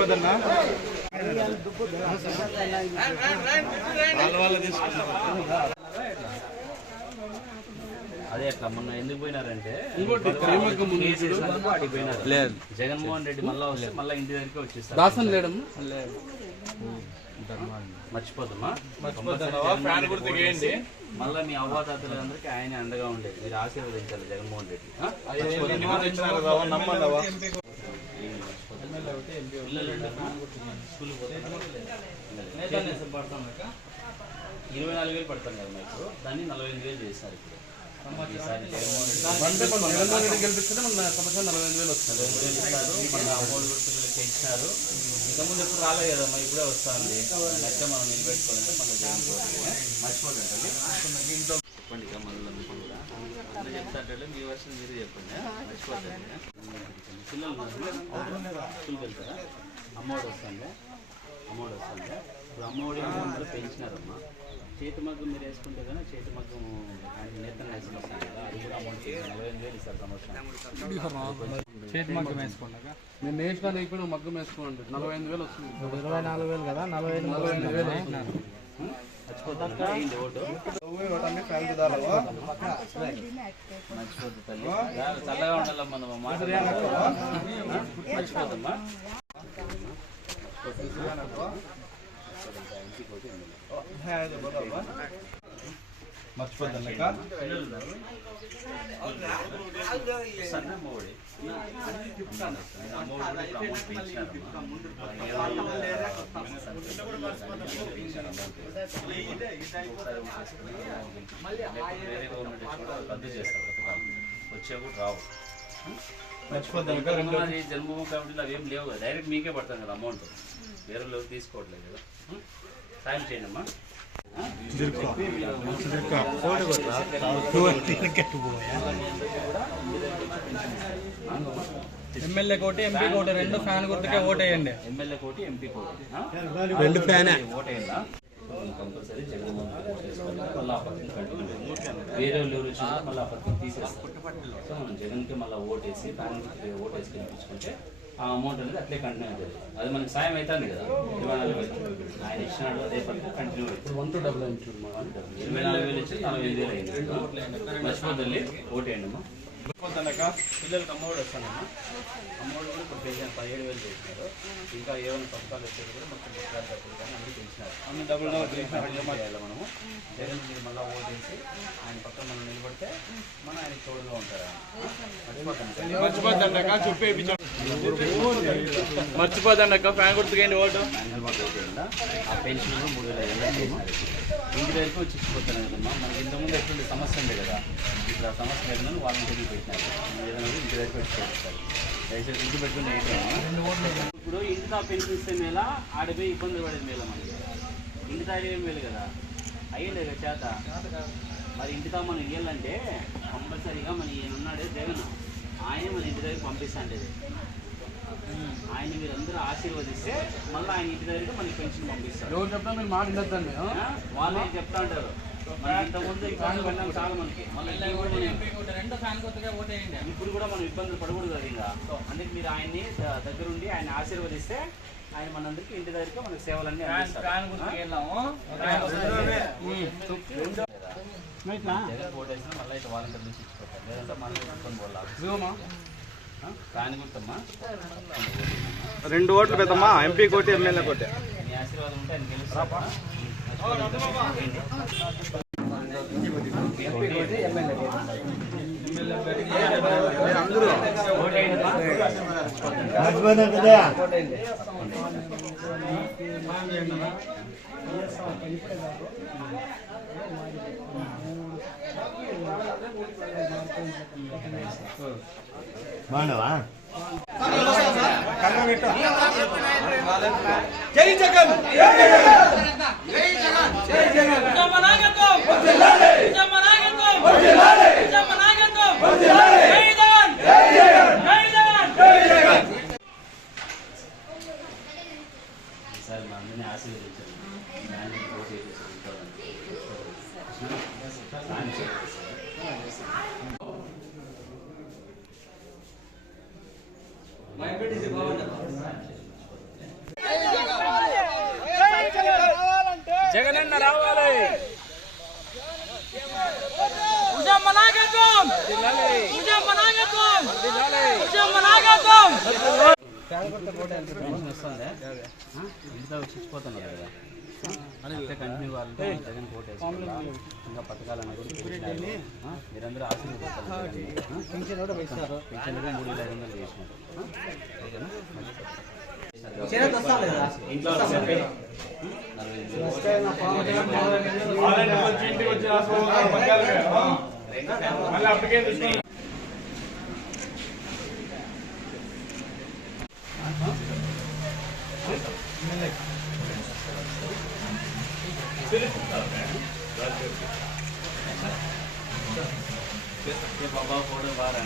మర్చిపోదన్నా అదే అట్లా మొన్న ఎందుకు పోయినారంటే లేదు జగన్మోహన్ రెడ్డి మళ్ళీ వస్తే మళ్ళీ ఇంటి దగ్గరికి వచ్చేస్తారు. దాసం లేడమ్మా మర్చిపోతామా మళ్ళీ మీ అవ్వాతాతలందరికీ ఆయన అండగా ఉండేది. మీరు ఆశీర్వదించాలి జగన్మోహన్ రెడ్డి. స్కూల్ పడతాం 24,000 పడతాం కదా మీకు, దాన్ని 45,000 చేస్తారు ఇప్పుడు. గెలిపిస్తే మన సంవత్సరం 45,000 వస్తుంది. 45,000 ఇస్తారు. మన అమౌంట్ గుర్తులకి ఇచ్చినారు. ఇంతకుముందు ఎప్పుడు రాలేదు కదమ్మా, ఇప్పుడే వస్తుంది. అయితే మనం నిలబెట్టుకోవాలంటే మన మర్చిపోతుంది. చెప్పండి ఇక మళ్ళీ కూడా అందరూ చెప్తాంటే మీ వర్షం మీరు చెప్పండి. మర్చిపోతుంది. పిల్లలు స్కూల్కి వెళ్తారా? అమ్మఒడి వస్తుంది. ఇప్పుడు అమ్మఒడి అమౌంట్ పెంచినారమ్మా. చేతి మగ్గం మీరు వేసుకుంటే కదా, చేతి మగ్గం నేతలు వేసుకొస్తాను కదా, అది కూడా అమౌంట్ 45,000 ఇస్తారు సంవత్సరం. చేతి మగ్గం వేసుకున్నాక నేను నేషనల్ అయిపోయిన మగ్గం వేసుకోండి 45,000 వస్తుంది. 24,000 కదా, 45,000 మర్చిపోతాను ఓటు. మర్చిపోతుంది తల్లి, చల్లగా ఉండాలమ్మా మనం మాట. మర్చిపోతామ్మా. మర్చిపోతాను రద్దు చేస్తారు. వచ్చే కూడా రావు. మర్చిపోతాను. జన్మభూమి కమిటీలో అవేం లేవు కదా, డైరెక్ట్ మీకే పడతాను కదా అమౌంట్, వేరే లోకి తీసుకోవట్లేదు కదా. సాయం చేయండి అమ్మా. ఎమ్మెల్యే కోటి, ఎంపీ కోటి, 2 ఫ్యాన్ గుర్తుకే ఓటేయండి. ఎమ్మెల్యే కోటి, ఎంపీ కోటి, 2 ఫ్యాన్ ఓటేయండి. కంపల్సరీ జగన్మోహన్ మళ్ళీ ఆ పక్కన కంటిన్యూ, వేరే వాళ్ళు ఎవరు వచ్చినా మళ్ళీ ఆ పక్కన తీసేస్తారు. సో మనం జగన్కి మళ్ళీ ఓటేసి దానికి ఓటేసి గెలిపించుకుంటే ఆ అమౌంట్ అనేది అట్లే కంటిన్యూ అవుతుంది. అది మనకి సాయం అవుతుంది కదా. 24,000 ఆయన ఇచ్చినాడు, అదే పక్కన కంటిన్యూ అవుతుంది. 24,000 ఇచ్చి 45,000 అయింది. మర్చిపోతుంది. ఓటేయండి అమ్మా. పిల్లలకి అమ్మఒడి వస్తానమ్మా. అమ్మఒడి కూడా ఇప్పుడు 17,000 చేసినారు. ఇంకా ఏమైనా పథకాలు వచ్చేది కూడా మొత్తం పథకాలు డబ్బులు కానీ అన్ని పెంచినారు. అన్ని డబ్బులు చేయాలి మనము. జగన్ మీరు మళ్ళీ ఓటేసి ఆయన పక్కన మనం నిలబడితే మన ఆయన తోడుగా ఉంటారు. మర్చిపోతాండక్క ఫ్యాన్ గుర్తుకేంటి ఓటు. ఆ పెన్షన్ 3,500 ఇంటి దగ్గరికి వచ్చి ఇచ్చిపోతాను కదమ్మా. మనకి ఇంతకుముందు ఎటువంటి సమస్య ఉంది కదా, ఇప్పుడు ఆ సమస్య లేదని వాలంటీర్లు పెట్టినారు. ఏదైనా ఇంటి దగ్గరికి వచ్చి చేస్తారు. దయచేసి ఇంటి పెట్టుకుని ఇప్పుడు ఇంటితో పెన్షన్ ఇస్తే మేళ, ఆడిపోయి ఇబ్బందులు పడేది మేళ. మనకి ఇంటి తాగే మేలు కదా, అయ్యలే కదా చేత. మరి ఇంటితో మనం ఇవ్వాలంటే కంపల్సరీగా మన ఈయన ఉన్నాడే జగన్, ఆయనే మన ఇంటి దగ్గరికి పంపిస్తాండి. ఆయన మీరు అందరూ ఆశీర్వదిస్తే మళ్ళీ ఆయన ఇంటి దగ్గరికి మనకి పెన్షన్ పంపిస్తారు. ఎవరు చెప్తా మీరు మాట వినొద్దండి. వాళ్ళే చెప్తా ఉంటారు. ఇంతకుముందు వెళ్ళాం చాలా మనకి, మళ్ళీ 2 ఫ్యాన్ గుర్తుకే ఓటేయండి. ఇప్పుడు కూడా మనం ఇబ్బందులు పడకూడదు కదా. ఇంకా అందుకే మీరు ఆయన్ని దగ్గరుండి ఆయన ఆశీర్వదిస్తే ఆయన మనందరికీ ఇంటి దగ్గరికి మనకి సేవలన్నీ అందిస్తారు. ఫ్యాన్ గుర్తుకు వెళ్ళాము. జగన్ ఓటేసినా మళ్ళీ ఇట్లా వాలంటీర్ నుంచి ఇచ్చిపోతారు. లేదంటే మనం ఇబ్బంది పోవాలి. ఫ్యాన్ గుర్తమ్మా. 2 ఓట్లు పెద్దమ్మా, ఎంపీ కోటి, ఎమ్మెల్యే కోటి. మీ ఆశీర్వాదం ఉంటే ఆయన గెలుస్తారా? బాగున్నావా? జై జగన్, జై జగన్, జై జగన్. ఈసారి మా అందరినీ ఆశీర్వదించారు. పెన్షన్ వస్తుందా? ఇంట్లో చచ్చిపోతున్నారు కదా అంతే కంటిన్యూ వాళ్ళతో జగన్ కోట్ వేసుకోవాలా ఇంకా పథకాలను కూడా పెంచినారు. మీరందరూ ఆశీర్వదిస్తారు. పెన్షన్ కూడా 3,500 చేసినారు. ఓకేనా? ఇంట్లో బాబా కూడా బాగా